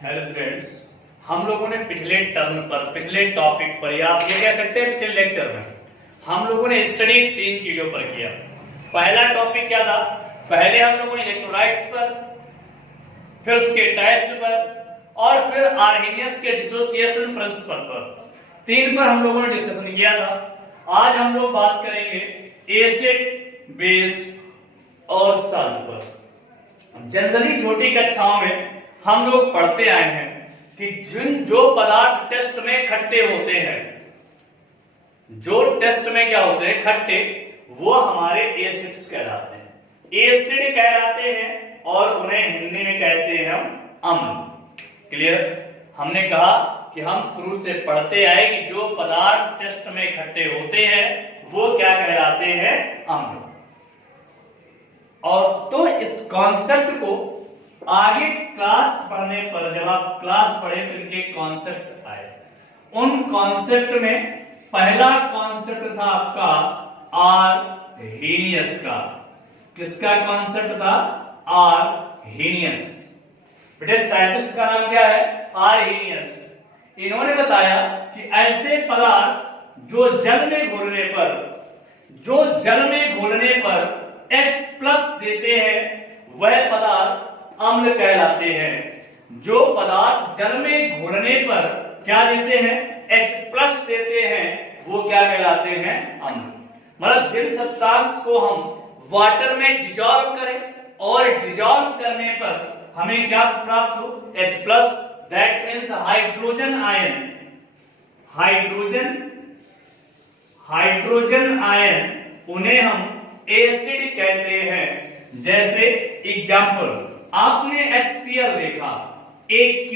Hello students, हम लोगों ने पिछले टॉपिक पर या आप ये कह सकते हैं पिछले लेक्चर में हम लोगों ने स्टडी 3 चीजों पर किया। पहला टॉपिक क्या था? पहले हम लोगों ने इलेक्ट्रोलाइट्स पर, फिर उसके टाइप्स पर और फिर आर्हेनियस के डिसोसिएशन प्रिंसिपल पर 3 पर हम लोगों ने डिस्कशन किया था। आज हम लोग बात करेंगे एसिड, बेस और सॉल्ट पर। जनरली छोटी कक्षाओं में हम लोग पढ़ते आए हैं कि जो पदार्थ टेस्ट में खट्टे होते हैं, जो टेस्ट में क्या होते हैं खट्टे, वो हमारे एसिड्स कहलाते हैं, एसिड कहलाते हैं और उन्हें हिंदी में कहते हैं हम अम्ल। क्लियर? हमने कहा कि हम शुरू से पढ़ते आए कि जो पदार्थ टेस्ट में खट्टे होते हैं वो क्या कहलाते हैं? अम्ल। और तो इस कॉन्सेप्ट को आगे क्लास पढ़ने पर, जब आप क्लास पढ़े तो इनके कॉन्सेप्ट आए। उन कॉन्सेप्ट में पहला कॉन्सेप्ट था आपका आर्हेनियस का। किसका कॉन्सेप्ट था? आर्हेनियस। बेटे साइंटिस्ट का नाम क्या है? आर्हेनियस। इन्होंने बताया कि ऐसे पदार्थ जो जल में घोलने पर H+ देते हैं वह पदार्थ अम्ल कहलाते हैं। जो पदार्थ जल में घोलने पर क्या देते हैं? H+ देते हैं, वो क्या कहलाते हैं? अम्ल। मतलब जिन सब्सटेंस को हम वाटर में डिजॉल्व करें और डिजॉल्व करने पर हमें क्या प्राप्त हो? H+, that means hydrogen ion. Hydrogen ion उन्हें हम एसिड कहते हैं। जैसे एग्जांपल, आपने HCl देखा, AQ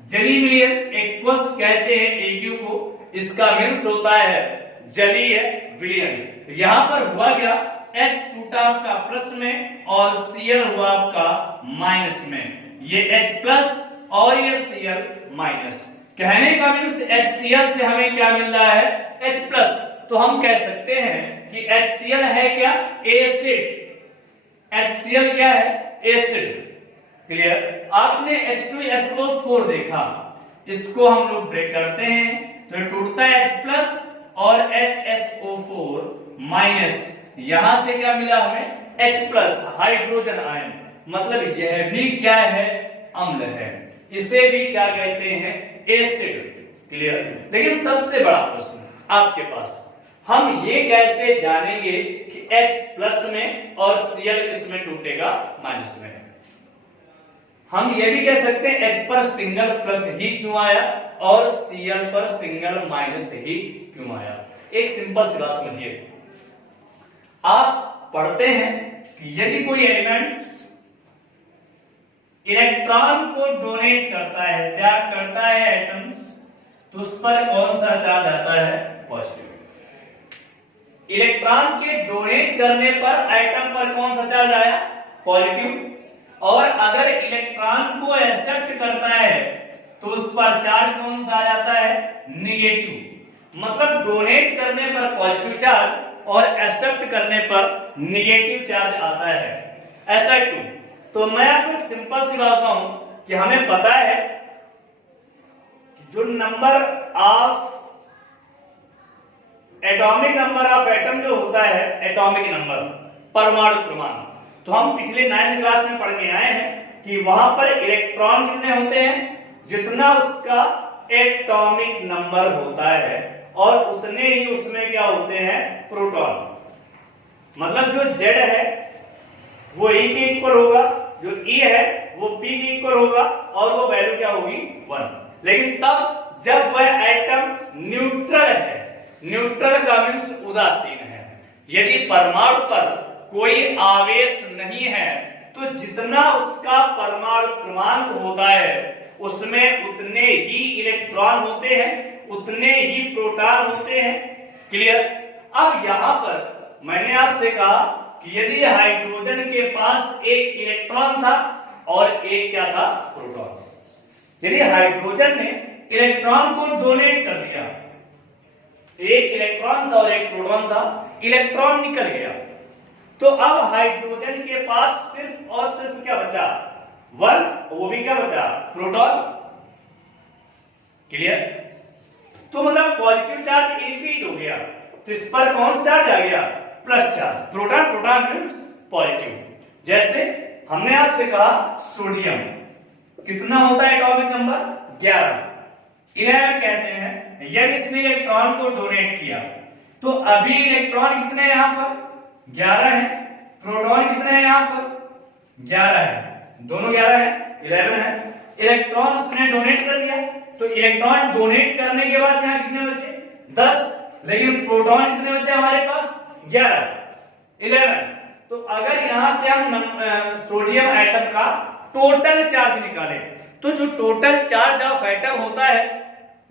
जलीय विलयन, एक्वस कहते हैं AQ को, इसका मींस होता है जलीय विलयन। यहां पर हुआ क्या? H टूटा आपका प्लस में और Cl हुआ आपका माइनस में। ये H+ और ये Cl माइनस। कहने का मींस HCl से हमें क्या मिल रहा है? H+। तो हम कह सकते हैं कि HCl है क्या? एसिड। HCl क्या है? एसिड। क्लियर? आपने H2SO4 देखा, इसको हम लोग ब्रेक करते हैं तो टूटता है H+ और HSO4 माइनस। यहां से क्या मिला हमें? H+, hydrogen ion. मतलब यह भी क्या है? अम्ल है। इसे भी क्या कहते हैं? एसिड। क्लियर? लेकिन सबसे बड़ा प्रश्न आपके पास, हम ये कैसे जानेंगे कि H+ में और Cl किस में टूटेगा? माइनस में। हम ये भी कह सकते हैं H पर सिंगल प्लस ही क्यों आया और Cl पर सिंगल माइनस ही क्यों आया। एक सिंपल सी बात समझिए, आप पढ़ते हैं कि यदि कोई एलिमेंट्स इलेक्ट्रॉन को डोनेट करता है, त्याग करता है एटम्स, तो उस पर कौन सा चार्ज आता है? पॉजिटिव। इलेक्ट्रॉन के डोनेट करने पर एटम पर कौन सा चार्ज आया? पॉजिटिव। और अगर इलेक्ट्रॉन को एक्सेप्ट करता है तो उस पर चार्ज कौन सा आ जाता है? नेगेटिव। मतलब डोनेट करने पर पॉजिटिव चार्ज और एक्सेप्ट करने पर नेगेटिव चार्ज आता है। ऐसा क्यों? तो मैं आपको एक सिंपल सी बात बताऊं कि हमें पता है जो number of atomic number of atom जो होता है, एटॉमिक नंबर, परमाणु क्रमांक, तो हम पिछले 9th क्लास में पढ़ के आए हैं कि वहां पर इलेक्ट्रॉन कितने होते हैं? जितना उसका एटॉमिक नंबर होता है और उतने ही उसमें क्या होते हैं? प्रोटॉन। मतलब जो Z है वो E के इक्वल होगा, जो E है वो P के इक्वल होगा और वो वैल्यू क्या होगी? 1। लेकिन तब जब वह एटम न्यूट्रल है, न्यूट्रल का मींस उदासीन है। यदि परमाणु पर कोई आवेश नहीं है तो जितना उसका परमाणु क्रमांक होता है उसमें उतने ही इलेक्ट्रॉन होते हैं, उतने ही प्रोटॉन होते हैं। क्लियर? अब यहां पर मैंने आपसे कहा कि यदि हाइड्रोजन के पास एक इलेक्ट्रॉन था और एक क्या था? प्रोटॉन। यदि हाइड्रोजन ने इलेक्ट्रॉन को डोनेट कर दिया, एक इलेक्ट्रॉन था और एक प्रोटॉन था, इलेक्ट्रॉन निकल गया, तो अब हाइड्रोजन के पास सिर्फ और सिर्फ क्या बचा? 1, वो भी क्या बचा, प्रोटॉन। क्लियर? तो मतलब पॉजिटिव चार्ज इंक्रीज हो गया, तो इस पर कौन सा चार्ज आ गया, plus charge. Proton proton means positive. जैसे हमने आपसे कहा सोडियम कितना होता है एटॉमिक नंबर 11 कहते हैं। यदि इसने इलेक्ट्रॉन को डोनेट किया तो अभी इलेक्ट्रॉन कितने हैं यहां पर 11 है, प्रोटॉन कितने हैं यहां पर 11 है, दोनों 11 है, 11 है। इलेक्ट्रॉन उसने डोनेट कर दिया, तो इलेक्ट्रॉन डोनेट करने के बाद यहां कितने बचे 10, लेकिन प्रोटॉन कितने बचे हमारे पास 11। तो अगर यहां से हम सोडियम एटम का टोटल चार्ज निकालें तो जो टोटल चार्ज ऑफ एटम होता है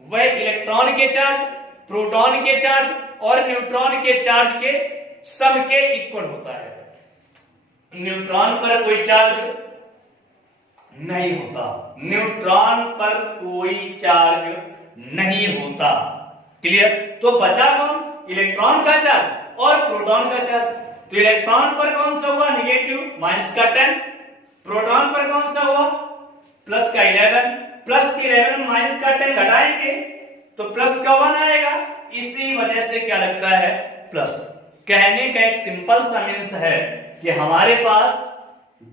वह इलेक्ट्रॉन के चार्ज, प्रोटॉन के चार्ज और न्यूट्रॉन के चार्ज के सम के इक्वल होता है। न्यूट्रॉन पर कोई चार्ज नहीं होता, न्यूट्रॉन पर कोई चार्ज नहीं होता। क्लियर? तो बचा कौन, इलेक्ट्रॉन का चार्ज और प्रोटॉन का चार्ज। तो इलेक्ट्रॉन पर कौन सा हुआ नेगेटिव, माइनस का 10, प्रोटॉन पर कौन सा हुआ प्लस का 11, प्लस के 11 माइनस का 10 घटाएंगे तो प्लस का 1 आएगा, इसी वजह से क्या लगता है प्लस। कहने का एक सिंपल सा मीन्स है कि हमारे पास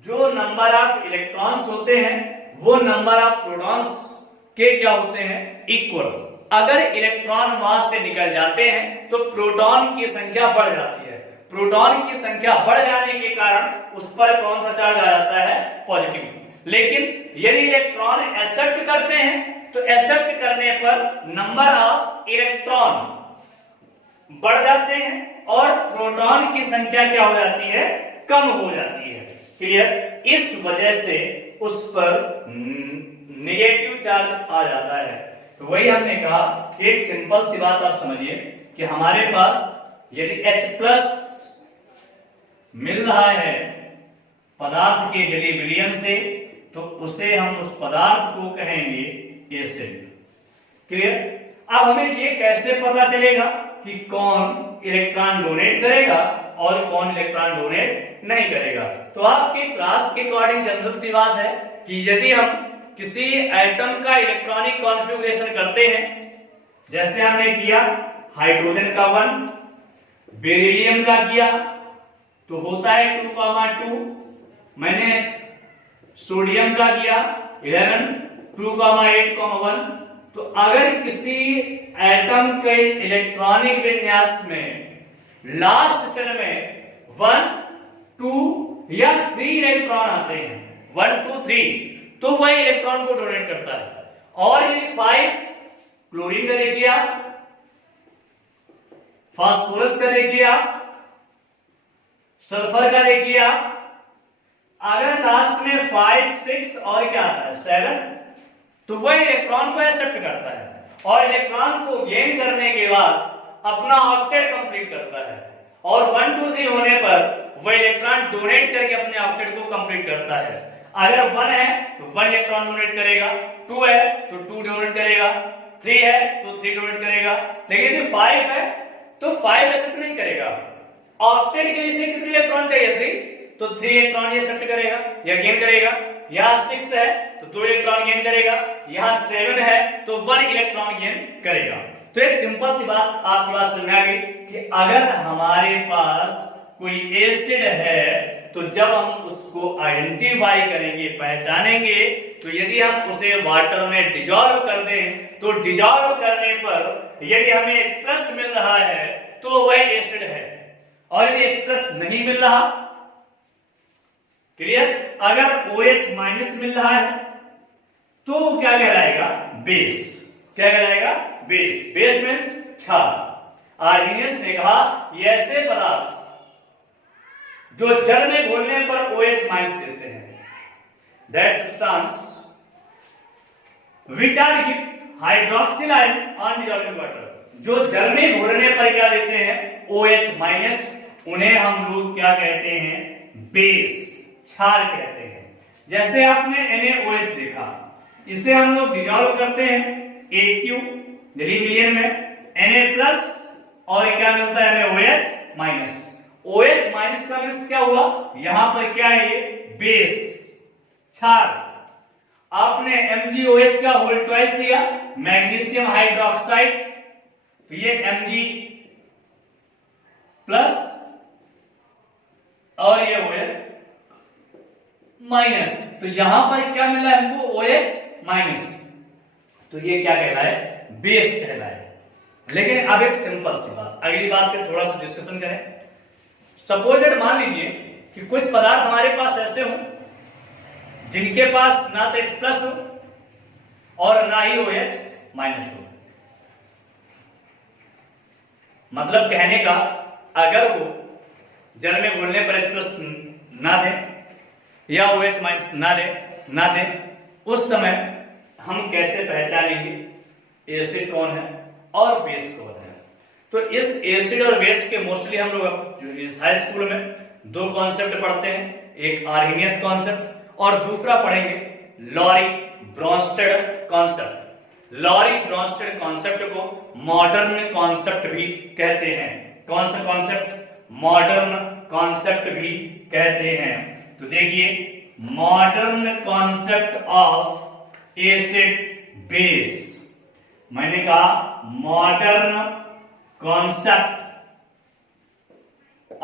जो नंबर ऑफ इलेक्ट्रॉन्स होते हैं वो नंबर ऑफ प्रोटॉन्स के क्या होते हैं इक्वल। अगर इलेक्ट्रॉन वहां से निकल जाते हैं तो प्रोटॉन की संख्या बढ़ जाती है, प्रोटॉन की संख्या बढ़ जाने के कारण उस पर कौन सा चार्ज आ जाता है पॉजिटिव। लेकिन यदि इलेक्ट्रॉन एक्सेप्ट करते हैं तो एक्सेप्ट करने पर नंबर ऑफ इलेक्ट्रॉन बढ़ जाते हैं और प्रोटॉन की संख्या क्या हो जाती है कम हो जाती है। क्लियर? इस वजह से उस पर नेगेटिव चार्ज आ जाता है। तो वही हमने कहा, एक सिंपल सी बात आप समझिए कि हमारे पास यदि H+ मिल रहा है पदार्थ के जलीय विलयन से तो उसे हम उस पदार्थ को कहेंगे एसिड। क्लियर? अब हमें ये कैसे पता चलेगा कि कौन इलेक्ट्रॉन डोनेट करेगा और कौन इलेक्ट्रॉन डोनेट नहीं करेगा? तो आपके क्लास के अकॉर्डिंग जनरल सी बात है कि यदि हम किसी एटम का इलेक्ट्रॉनिक कॉन्फ़िगरेशन करते हैं, जैसे हमने किया हाइड्रोजन का 1, बेरिलियम का किया तो होता है 2,2, मैंने सोडियम का किया 11, 2,8,1। तो अगर किसी एटम के इलेक्ट्रॉनिक विन्यास में लास्ट सेल में 1, 2 या 3 इलेक्ट्रॉन आते हैं, 1, 2, 3, तो वह इलेक्ट्रॉन को डोनेट करता है। और यदि 5 क्लोरीन का देखिए आप, फास्फोरस का देखिए आप, सल्फर का देखिए आप, अगर लास्ट में 5, 6 और क्या आता है 7, तो वह इलेक्ट्रॉन को एक्सेप्ट करता है और इलेक्ट्रॉन को गेन करने के बाद अपना ऑक्टेट कंप्लीट करता है। और 1, 2, 3 होने पर वह इलेक्ट्रॉन डोनेट करके अपने ऑक्टेट को कंप्लीट करता है। अगर 1 है तो 1 इलेक्ट्रॉन डोनेट करेगा, 2 है तो 2 डोनेट करेगा, 3 है तो 3 डोनेट करेगा। लेकिन यदि 5 है तो 5 एक्सेप्ट नहीं करेगा। ऑक्टेट के लिए कितने इलेक्ट्रॉन चाहिए 3, तो 3 इलेक्ट्रॉन ये एक्सेप्ट करेगा या गेन करेगा। यहां 6 है तो 2 इलेक्ट्रॉन गेन करेगा, यहां 7 है तो 1 इलेक्ट्रॉन गेन करेगा। तो एक सिंपल सी बात आपके पास समझ आ गई कि अगर हमारे पास कोई एसिड है तो जब हम उसको आइडेंटिफाई करेंगे, पहचानेंगे, तो यदि हम उसे वाटर में डिजॉल्व कर दें तो डिजॉल्व करने पर यदि हमें H+ मिल रहा है तो वह एसिड है, और यदि H+ नहीं मिल रहा, क्लियर, अगर OH- मिल रहा है तो क्या कहलाएगा बेस। क्या कहलाएगा बेस। बेस मींस क्षार। आर्गेनियस ने कहा ये ऐसे पदार्थ जो जल में घोलने पर OH- देते हैं, that substance which are give hydroxyl ion on dissolving water, जो जल में घोलने पर क्या देते हैं OH-, उन्हें हम लोग क्या कहते हैं बेस, क्षार कहते हैं। जैसे आपने NaOH देखा, इसे हम लोग डिसॉल्व करते हैं AQ जलीय विलयन में Na+ और क्या मिलता है हमें OH-। OH- का मींस क्या हुआ, यहां पर क्या है ये बेस, क्षार, आपने MgOH का होल ट्वाइस लिया, मैग्नीशियम हाइड्रोक्साइड, तो ये Mg प्लस और ये OH माइनस, तो यहां पर क्या मिला हमको OH माइनस, तो ये क्या कहलाए, बेस कहलाए। लेकिन अब एक सिंपल सी बात, अगली बात पे थोड़ा सा डिस्कशन करें। सपोजेड मान लीजिए कि कुछ पदार्थ हमारे पास ऐसे हो जिनके पास ना तो H प्लस हो और ना ही OH माइनस हो, मतलब कहने का अगर वो जल में घुलने पर H प्लस ना दे या OH माइनस ना दे, उस समय हम कैसे पहचानेंगे एसिड कौन है और बेस कौन है। तो इस एसिड और बेस के मोस्टली हम लोग इस हाई स्कूल में दो कॉन्सेप्ट पढ़ते हैं, एक आर्हेनियस कॉन्सेप्ट और दूसरा पढ़ेंगे Lowry Bronsted concept. Lowry Bronsted concept को मॉडर्न कॉन्सेप्ट भी कहते हैं। कौन सा कॉन्सेप्ट? मॉडर्न कॉन्सेप्ट भी कहते हैं। तो देखिए, modern concept of acid base, मैंने कहा modern concept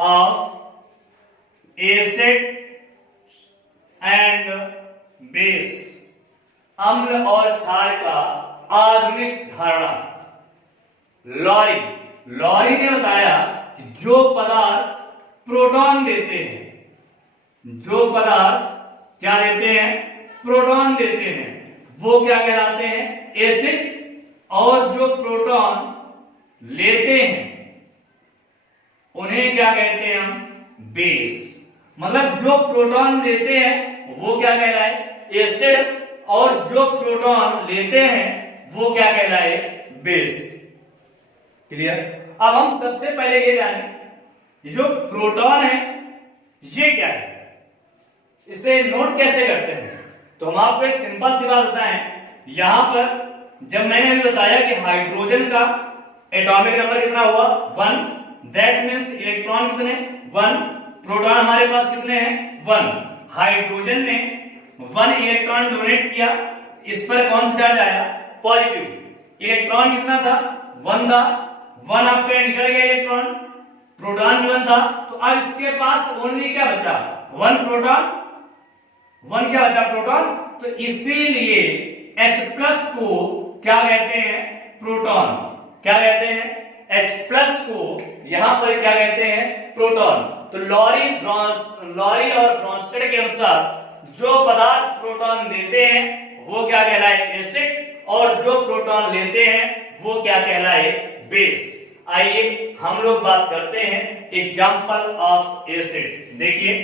of acid and base, अम्ल और क्षार का आधुनिक धारणा। लॉरी ने बताया कि जो पदार्थ प्रोटॉन देते हैं, जो पदार्थ क्या देते हैं? प्रोटॉन देते हैं, वो क्या कहलाते हैं? एसिड। और जो प्रोटॉन लेते हैं उन्हें क्या कहते हैं हम? बेस। मतलब जो प्रोटॉन देते हैं वो क्या कहलाए? एसिड, और जो प्रोटॉन लेते हैं वो क्या कहलाए? बेस। क्लियर? अब हम सबसे पहले ये जाने जो प्रोटॉन है ये क्या है, इसे नोट कैसे करते हैं। तो हम आपको एक सिंपल सी बात बताएं, यहां पर जब मैंने अभी बताया कि हाइड्रोजन का एटॉमिक नंबर कितना हुआ? 1, दैट मींस इलेक्ट्रॉन कितने? 1। प्रोटॉन हमारे पास कितने हैं? 1। हाइड्रोजन ने 1 इलेक्ट्रॉन डोनेट किया, इस पर कौन सा चार्ज आया? पॉजिटिव। इलेक्ट्रॉन कितना था? 1 था। 1 आपका निकल गया इलेक्ट्रॉन, प्रोटॉन भी 1 था, तो अब इसके पास ओनली क्या बचा? 1 प्रोटॉन। 1 क्या बचा? प्रोटॉन। तो इसीलिए H प्लस को क्या कहते हैं? प्रोटॉन। क्या कहते हैं? H प्लस को यहां पर क्या कहते हैं? प्रोटॉन। तो लॉरी और ब्रोंस्टेड के अनुसार जो पदार्थ प्रोटॉन देते हैं वो क्या कहलाए? एसिड, और जो प्रोटॉन लेते हैं वो क्या कहलाए? बेस। आइए हम लोग बात करते हैं एग्जाम्पल ऑफ एसिड। देखिए,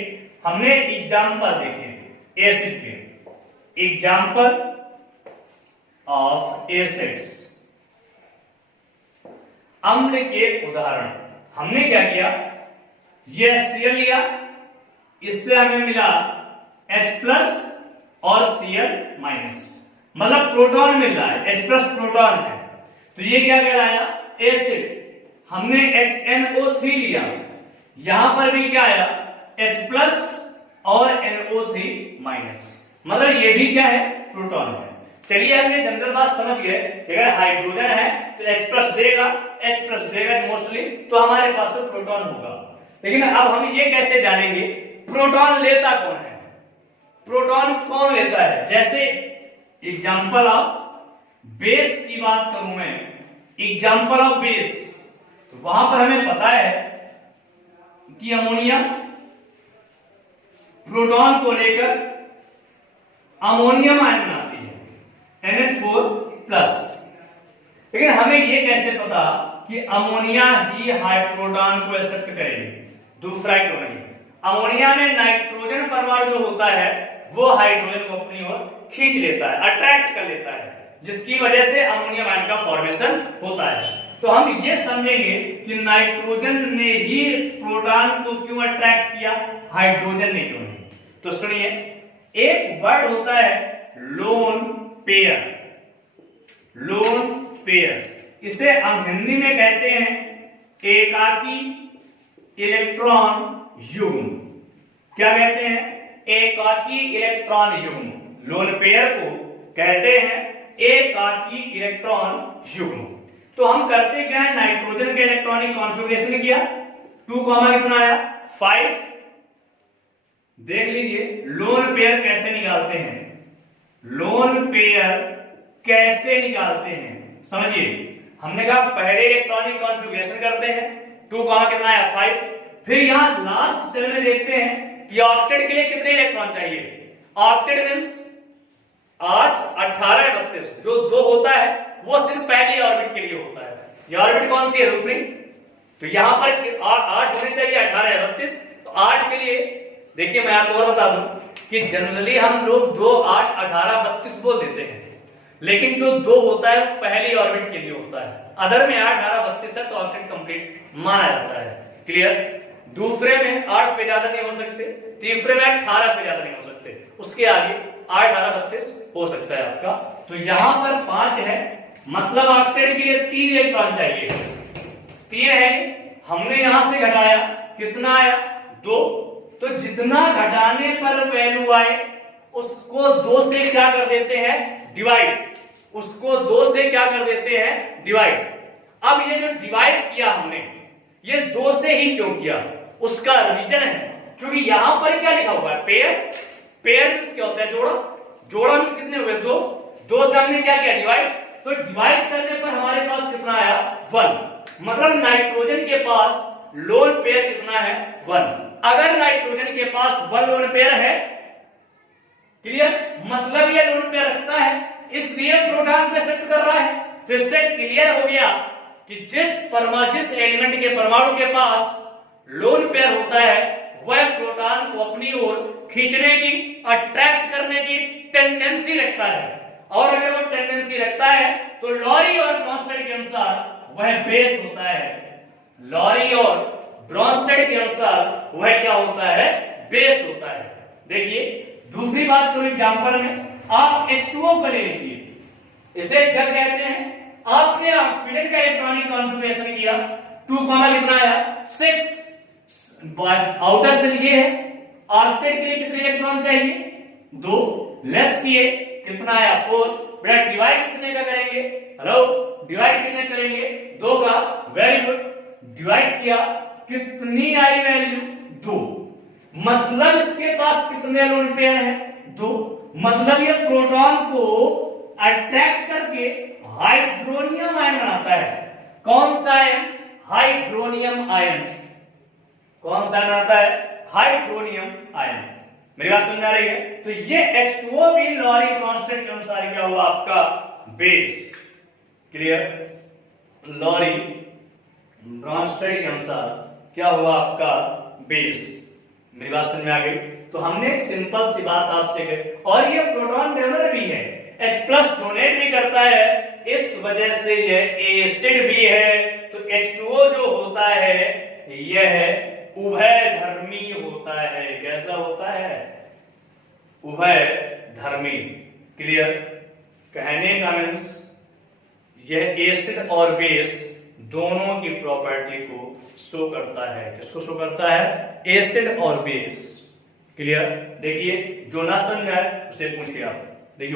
हमने एग्जाम्पल देखे एसिड के, एग्जाम्पल ऑफ एसिड्स, अम्ल के उदाहरण। हमने क्या किया? ये HCl लिया, इससे हमें मिला H प्लस और Cl माइनस, मतलब प्रोटॉन मिल रहा है, H प्लस प्रोटॉन है, तो ये क्या कहलाया? एसिड। हमने HNO3 लिया, यहां पर भी क्या आया? H प्लस और NO3 माइनस, मतलब ये भी क्या है? प्रोटॉन है। चलिए हमने जनरल बात समझ गए, अगर हाइड्रोजन है तो H प्लस देगा मोस्टली, तो हमारे पास तो प्रोटॉन होगा। लेकिन अब हम ये कैसे जानेंगे प्रोटॉन लेता कौन है? प्रोटॉन कौन लेता है? जैसे एग्जाम्पल ऑफ बेस की बात करूं मैं, एग्जाम्पल ऑफ बेस, तो वहां पर हमें पता है कि अमोनिया प्रोटॉन को लेकर अमोनियम आयन बनाती है, NH4 प्लस। लेकिन हमें ये कैसे पता कि अमोनिया ही प्रोटॉन को एक्सेप्ट करेगी, दूसरा क्यों नहीं? अमोनिया में नाइट्रोजन परमाणु जो होता है वो हाइड्रोजन को अपनी ओर खींच लेता है, अट्रैक्ट कर लेता है, जिसकी वजह से अमोनियम आयन का फॉर्मेशन होता है। तो हम ये समझेंगे कि नाइट्रोजन ने ही प्रोटॉन को क्यों अट्रैक्ट किया, हाइड्रोजन ने क्यों नहीं। तो सुनिए, एक वर्ड होता है लोन पेयर। लोन पेयर, इसे हम हिंदी में कहते हैं एकाकी इलेक्ट्रॉन युग्म। क्या कहते हैं? एकाकी इलेक्ट्रॉन युग्म। लोन पेयर को कहते हैं एकाकी इलेक्ट्रॉन युग्म। तो हम करते क्या है, नाइट्रोजन के इलेक्ट्रॉनिक कॉन्फ़िगरेशन किया, 2 कितना आया 5। देख लीजिए लोन पेयर कैसे निकालते हैं, लोन पेयर कैसे निकालते हैं समझिए। हमने कहा पहले इलेक्ट्रॉनिक कॉन्फ़िगरेशन करते हैं, 2 कितना आया 5। फिर यहां लास्ट सेल में देखते हैं कि ऑक्टेट के लिए कितने इलेक्ट्रॉन चाहिए। Octet means 8, 18, 32। जो 2 होता है वो सिर्फ पहली ऑर्बिट के लिए होता है। ये ऑर्बिट कौन सी है, दूसरी। तो यहां पर 8 होने चाहिए, 18 है 32। तो 8 के लिए देखिए मैं आपको और बता दूं कि जनरली हम लोग 2, 8, 18, 32 बोल देते हैं, लेकिन जो 2 होता है वो पहली ऑर्बिट के लिए होता है। अदर में 8, 18, 32 है तो ऑक्टेट कंप्लीट माना जाता है। क्लियर। दूसरे में 8 से ज्यादा नहीं हो सकते, तीसरे में 18 से ज्यादा नहीं हो सकते, उसके आगे 8, 18, 32 हो सकता है आपका। तो यहां पर 5 है, मतलब ऑक्टेट के लिए 3 इलेक्ट्रॉन चाहिए। 3 है, हमने यहां से घटाया, कितना आया 2। तो जितना घटाने पर वैल्यू आए उसको 2 से क्या कर देते हैं, डिवाइड। उसको 2 से क्या कर देते हैं, डिवाइड। अब ये जो डिवाइड किया हमने, ये 2 से ही क्यों किया, उसका रीजन है क्योंकि यहां पर क्या लिखा हुआ है, पेयर। पेयर मींस क्या होता है, जोड़ा। जोड़ा मींस कितने हुए, 2। 2 से हमने क्या किया, डिवाइड। तो डिवाइड करने पर हमारे पास कितना आया, 1। मतलब नाइट्रोजन के पास लोन पेयर कितना है, 1। अगर नाइट्रोजन के पास 1 लोन पेयर है, क्लियर, मतलब ये लोन पेयर रखता है, इसलिए प्रोटॉन पे शिफ्ट कर रहा है। तो इससे क्लियर हो गया कि जिस एलिमेंट के परमाणु के पास लोन पेयर होता है वह प्रोटॉन को अपनी ओर खींचने की, अट्रैक्ट करने की टेंडेंसी रखता है। और अगर वो टेंडेंसी रखता है तो लॉरी और ब्रोंस्टेड के अनुसार वह बेस होता है। लॉरी और ब्रोंस्टेड के अनुसार वह क्या होता है, बेस होता है। देखिए दूसरी बात करो, एग्जांपल में आप H2O को ले लीजिए, इसे जल कहते हैं। आपने ऑक्सीजन का इलेक्ट्रॉनिक कॉन्फ़िगरेशन किया, 2 कितना आया 6। आउटर सेल ये है, ऑक्टेट के लिए कितने इलेक्ट्रॉन चाहिए, 2। लेस किए, कितना आया 4। बेटा डिवाइड कितने का करेंगे, हेलो, डिवाइड कितने करेंगे, 2 का। वेरी गुड, डिवाइड किया, कितनी आई वैल्यू, 2। मतलब इसके पास कितने लोन पेयर हैं, 2। मतलब ये प्रोटॉन को अट्रैक्ट करके हाइड्रोनियम आयन बनाता है। कौन सा आयन, हाइड्रोनियम आयन। कौन सा बनाता है, हाइड्रोनियम आयन। मेरी बात समझ आ रही है। तो ये H2O भी लॉरी ब्रोंस्टेड के अनुसार क्या हुआ आपका, बेस। क्लियर, लॉरी ब्रोंस्टेड के अनुसार क्या हुआ आपका, बेस। मेरी बात समझ में आ गई। तो हमने एक सिंपल सी बात आपसे कही, और ये प्रोटॉन डोनर भी है, H+ डोनेट भी करता है, इस वजह से ये एसिड भी है। तो H2O जो होता है यह उभयधर्मी होता है। कैसा होता है, उभयधर्मी। क्लियर, कहने का मीन्स यह एसिड और बेस दोनों की प्रॉपर्टी को शो करता है। किसको शो करता है, एसिड और बेस। क्लियर। देखिए जो ना समझ में आए उसे पूछिए आप, देखिए